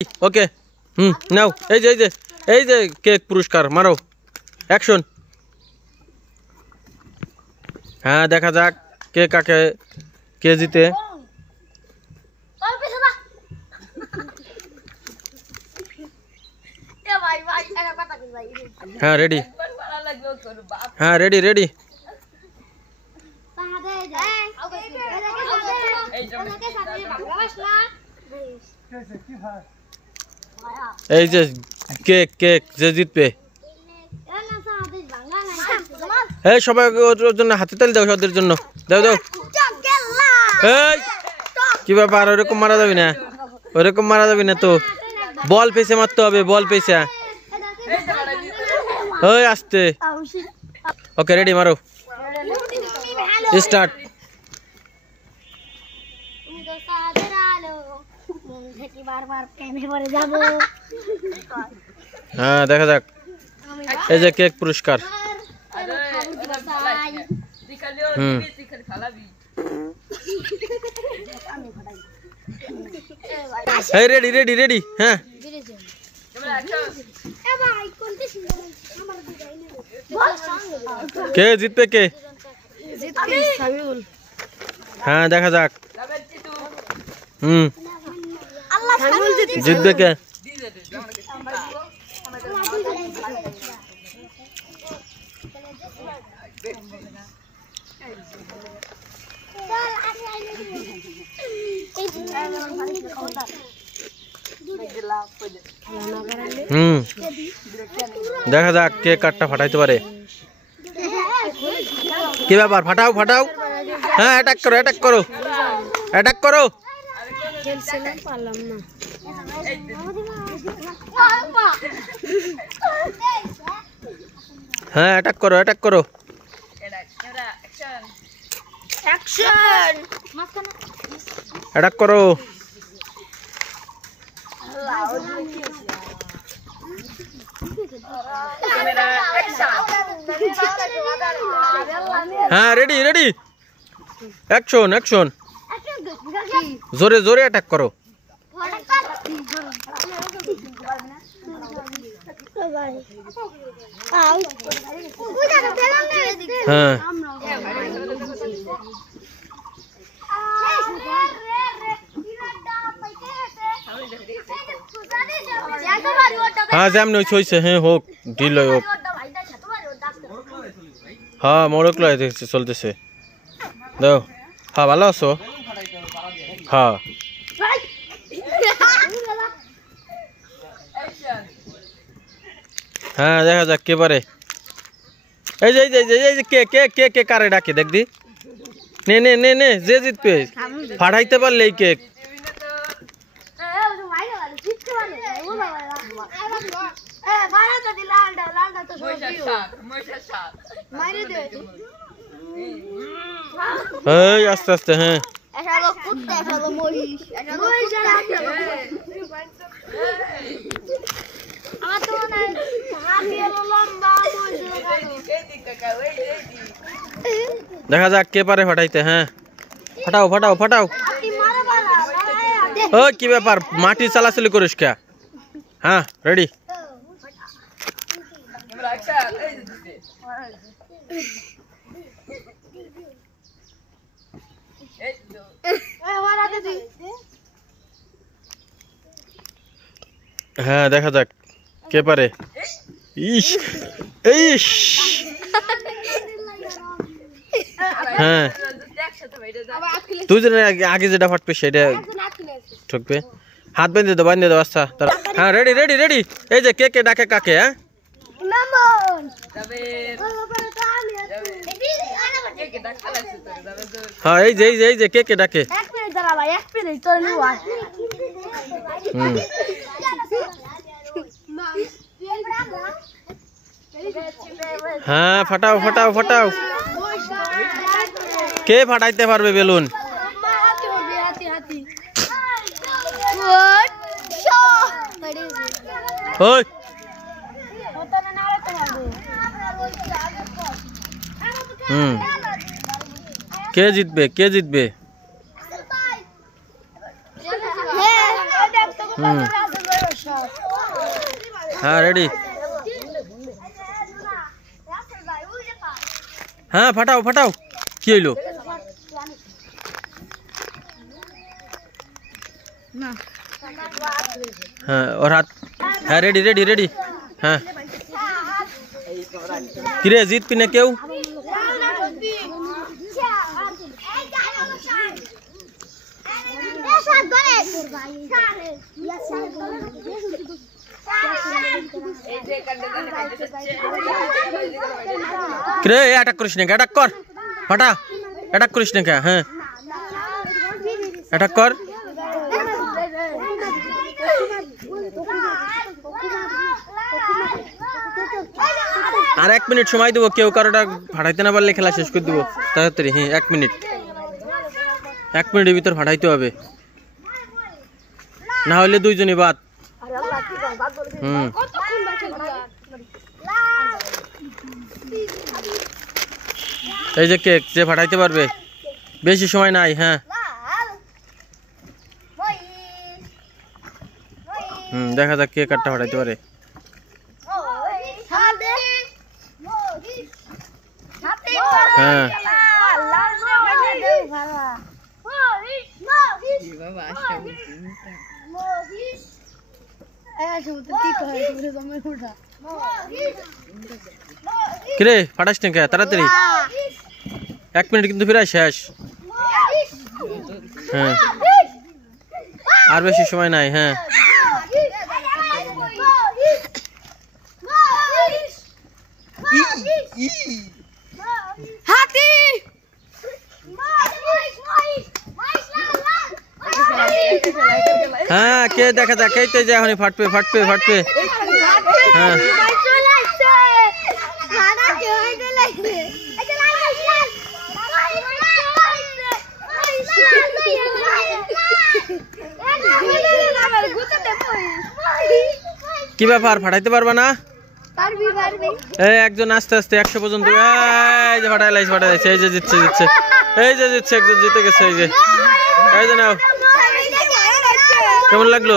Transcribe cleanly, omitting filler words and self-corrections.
ওকে নাও এই যে কেক পুরস্কার মারো অ্যাকশন। হ্যাঁ দেখা যাক কে জিতে। হ্যাঁ রেডি, হ্যাঁ রেডি। এই যে কেক যে জিতবে, এই সবাই ওর জন্য হাতে তালি দাও, সদের জন্য দাও। এই কি ব্যাপার, ওরকম মারা যাবে না তো, বল পেছে মারতে হবে, বল পেছে। ওই আসতে, ওকে রেডি, মারো স্টার্ট। হ্যাঁ দেখা যাক, এই যে কেক পুরস্কার। এই রেডি হ্যাঁ। কে জিতবে কে? হ্যাঁ দেখা যাক, জিতবে কে? দেখা যাক কে কাঠটা ফাটাইতে পারে। কি ব্যাপার, ফাটাও। হ্যাঁ অ্যাটাক করো। হ্যাঁ অ্যাটাক করো। অ্যাটাক করো। হ্যাঁ রেডি অ্যাকশন। জোরে অ্যাটাক করো। হ্যাঁ হ্যাঁ যেমন হয়েছে, হ্যাঁ হোক, ঢিল হোক। হ্যাঁ মোড়ক চলতেছে দাও। হ্যাঁ ভালো আছো? হ্যাঁ হ্যাঁ দেখা যাক কে পারে। এই যে কে কারে ডাকে দেখ দি। নে যে জিতবে ফাটাইতে পারলে এই কেক। এই আস্তে হ্যাঁ। দেখা যাক কে পারে ফাটাইতে। হ্যাঁ ফাটাও। ও কি ব্যাপার, মাটি চালাচালি করিস কে? হ্যাঁ রেডি। হ্যাঁ দেখা যাক কে পারে। ইস হ্যাঁ তুই আগে যেটা ফাটবে সেটা ঠকবে। হাত বেঁধে দাও আচ্ছা। হ্যাঁ রেডি। এই যে কে ডাকে কাকে? হ্যাঁ এই যে কে ডাকে। হ্যাঁ ফাটাও। কে ফাটাইতে পারবে বেলুন? কে জিতবে? হ্যাঁ রেডি। হ্যাঁ ফাটাও ফাটাও। কি হইলো? হ্যাঁ ওর হাত। হ্যাঁ রেডি রেডি রেডি। হ্যাঁ কিরে জিতবি না কেউ? কিরে অ্যাটাক করিস না, অ্যাটাক কর, ফাটা অ্যাটাক করিস না কে? হ্যাঁ অ্যাটাক কর। আর 1 মিনিট সময় দেবো, কেউ কারোটা ফাটাইতে না পারলে খেলা শেষ করে দেবো তাড়াতাড়ি। হ্যাঁ 1 মিনিট, 1 মিনিটের ভিতর ফাটাইতে হবে, না হলে দুইজনই বাদ। এই যে কেক যে ফাটাইতে পারবে, বেশি সময় নাই। হ্যাঁ দেখা যাক কে কারটা ফাটাইতে পারে। হ্যাঁ কিরে ফাটাস না কে? তাড়াতাড়ি, 1 মিনিট কিন্তু ফিরে শেষ। হ্যাঁ আর বেশি সময় নাই। হ্যাঁ হ্যাঁ কে দেখা যাক, এই তো যে এখনই ফাটবে ফাটবে ফাটবে। হ্যাঁ কি ব্যাপার, ফাটাইতে পারবা না? এই একজন আস্তে আস্তে 100 পর্যন্ত। এই যে ফাটাইলাইছে ফাটাইলাইছে, এই যে জিতছে জিতছে, এই যে জিতছে, একজন জিতে গেছে। এই যে এই যে নাও, কেমন লাগলো?